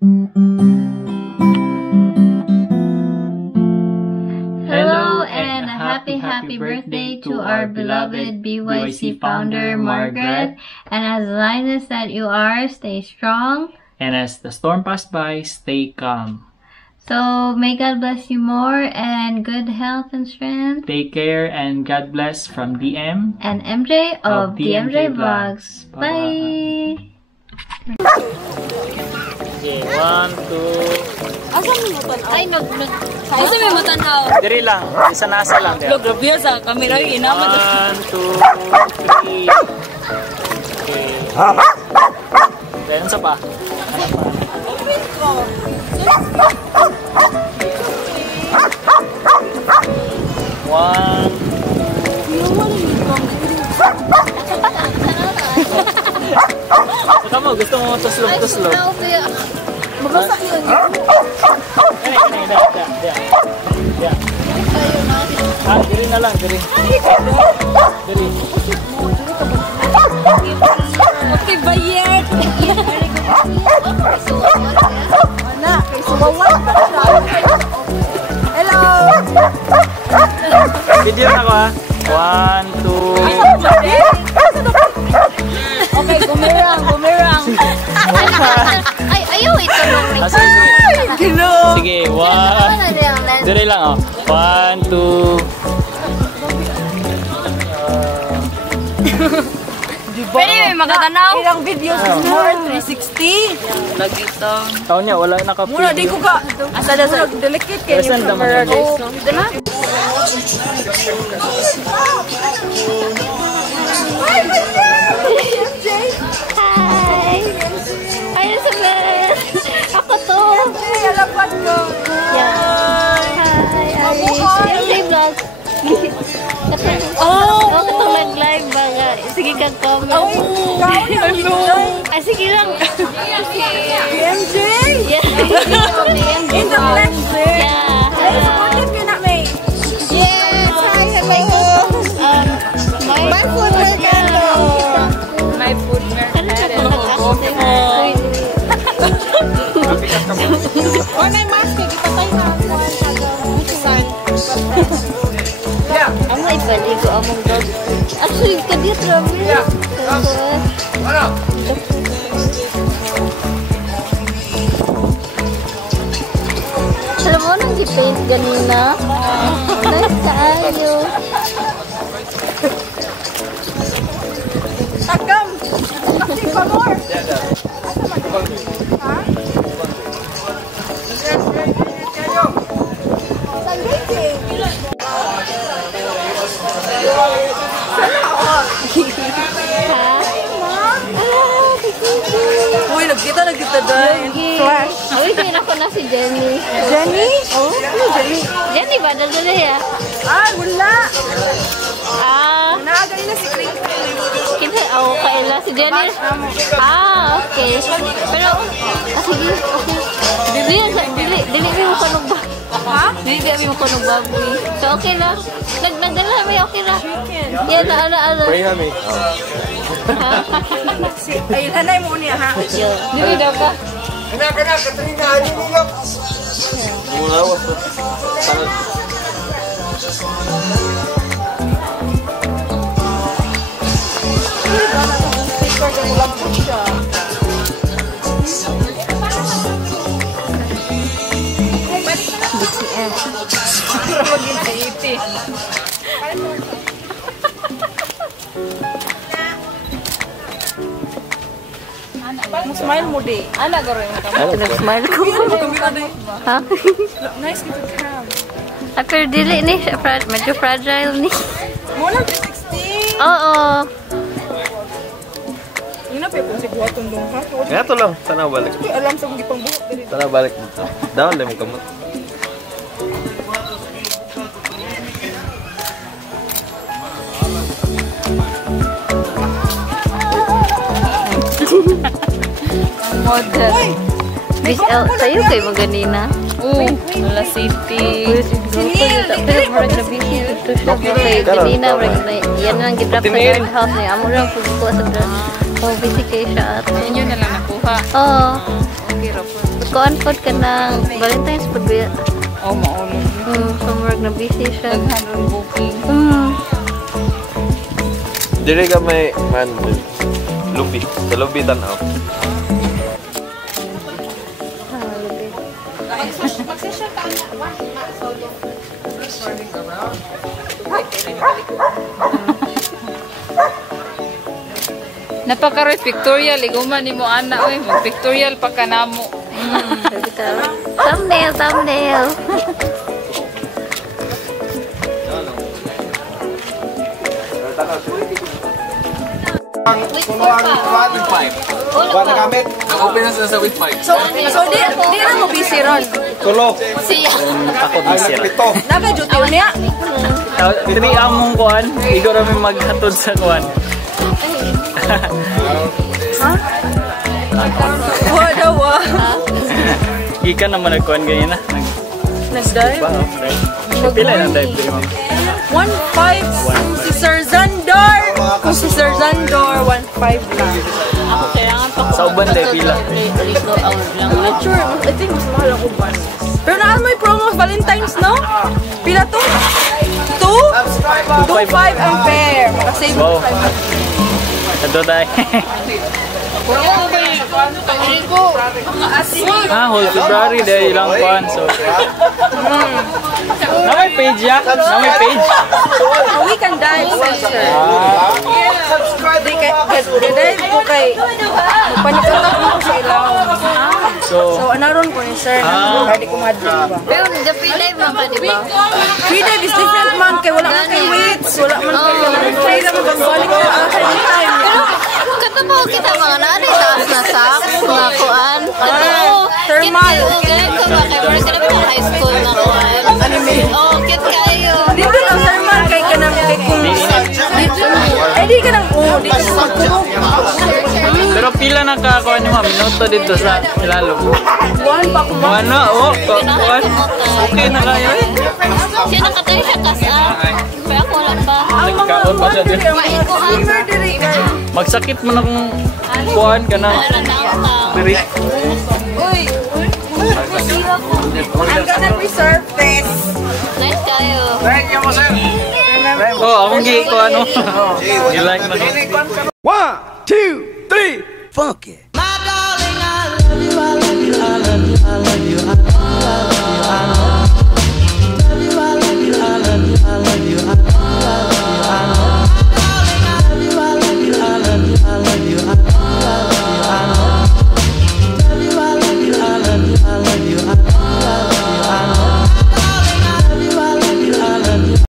Hello and a happy birthday to our beloved BYC founder, Margaret. And as Linus that you are, stay strong. And as the storm passed by, stay calm. So may God bless you more and good health and strength. Take care and God bless from DM And MJ of DMJ Vlogs. Bye! Okay, 1, 2... Asa may matanaw? Ay, Asa may matanaw? Diri lang, isa nasa lang. Lo, grabe sa camera yung inaman. 1, 2, 3... Okay. Then, sa pa? One. Kamu gusto mo tuslog-tuslog? Mabasa yun. Diri na lang, diri. Diri. Okay, bayet. Ana, kay sumawan pa siya. Hello. Video na ko ha. 1, 2. Okay, bumerang. Ay, ayaw ito lang. Sige, 1. Diri lang oh. 1, 2. Pwede may magatanaw. Ilang videos more 360. Lagi ito. Taon niya, wala naka-video. Muna, di ko ka. Asa na sa delicate kayo yung camera guys. Dito na. Hi! Hi, Elizabeth! Ako to! Alapan ko. Yeah! Hi! MJ Vlog! Oh! Katong nag-live ba nga? Sige kang comment. Hello! Ay, sige lang! MJ! Yeah! In the flex eh! Yeah! Ay, supportive ka na, May! Yes! Hi! Hello! My food mercado! My food mercado. Or may mask, ipatay na ako ang ang may baligo among dog. Actually, kadit rami. Alam mo nang gipaint ganina? Nice kaayo. Tagam! Kasi pa more! Ha? Uy, nagkita dahil. Flash. Uy, din ako na si Jenny. Jenny? Oh, Jenny. Jenny ba? Dala ya? Ah, wala. Ah, Naagay na si Kring. kita ako kaila si Jenny. Ah, okay. Pero, sige, okay. Dili mo kanong ba? Ha? Dili mo kanong baboy. So, okay lang. Nagdala may okay lang. Yan, ala. Pray kami. Ay, hanay mo niya, ha? Dili daw ba? Kena, Katrina, ano nila? Mula was to. Smile mo di. Ana garo yung kamera. Nag-smile ko. Ha? Nice kita cam. Pero dili ni. Medyo fragile ni. Muna 360. Oo. Yun na pa yung sigwa tundong ha. Kaya to lang, sana balik. Hindi alam sa mga ipang buhok. Sana balik dito. Daon lang yung kamot. Model. Miss L, sa'yo kayo maganina? Oo. Wala city. Pero marag na busy dito siya. Kaya ganina, yan lang gidrap sa guardhouse niya. Amo lang pagkuha sa guard. Oh, busy kayo siya at. Yan yun na lang nakuha. Oo. Okay, rapor. kuan pod ka ng Valentine's pod ba? Oh, maulog. Sumurag na busy siya. Naghanong booking. Dili ka may man lubi. Sa lubi tanaw. Napaka-red pictorial, iguman ni mo ana oy, mag-pictorial pa ka namo. Thumbnail, thumbnail. So di na mo busy ron. Tulo. Ako busy ra. Pito. Naka-duty niya. Diri among kuan, igo ra mi maghatod sa kuan. Wala wa. Gikan naman nagkuan ganyan na. Nag-dive? Pila na dive diri mo? 1.5 si Sir Zandor. Kung si Sir Zandor 1.5 lang. Ako kailangan pa Sa uban dai pila. I'm not sure. I think mas mahal ako ba. Pero naan may promo Valentine's, no? Pila to? 2.5 ang pair. Makasave mo Wow. Ado tay. Whole February dahil ilang kuan so. Na may page ya? Na may page? We can dive, sir. Di dive ko kay panikatak mo ko sa ilaw. So, So, anaron ko ni sir. Hindi ko madali ba? Pero the free live man pa, di ba? Free dive is different man. Kay wala man kay weights. Wala man kay free naman pagbalik ka anytime. Kato po kita mga nanay, taas na socks, mga kuan. Thermal. Kaya ko ba, kaya work ka naman high school na kuan. Oh, cute kayo. Dito lang thermal kay ka nang kay kung dito. Ay di ka nang di ka magtulog. pero pila na ka kuan mo minuto dito sa ilalo. One pa ko. Ano? Oh, kuan. Okay na kayo eh. Siya nakatayo siya kasap. Kaya ako lang ba? Nagkaon pa siya din. Magsakit mo na kung kuan ka na. Diri. Uy. I'm gonna preserve this. Nice kayo. Oh, akong gi ko ano. You like na. 1, 2, 3. Funky.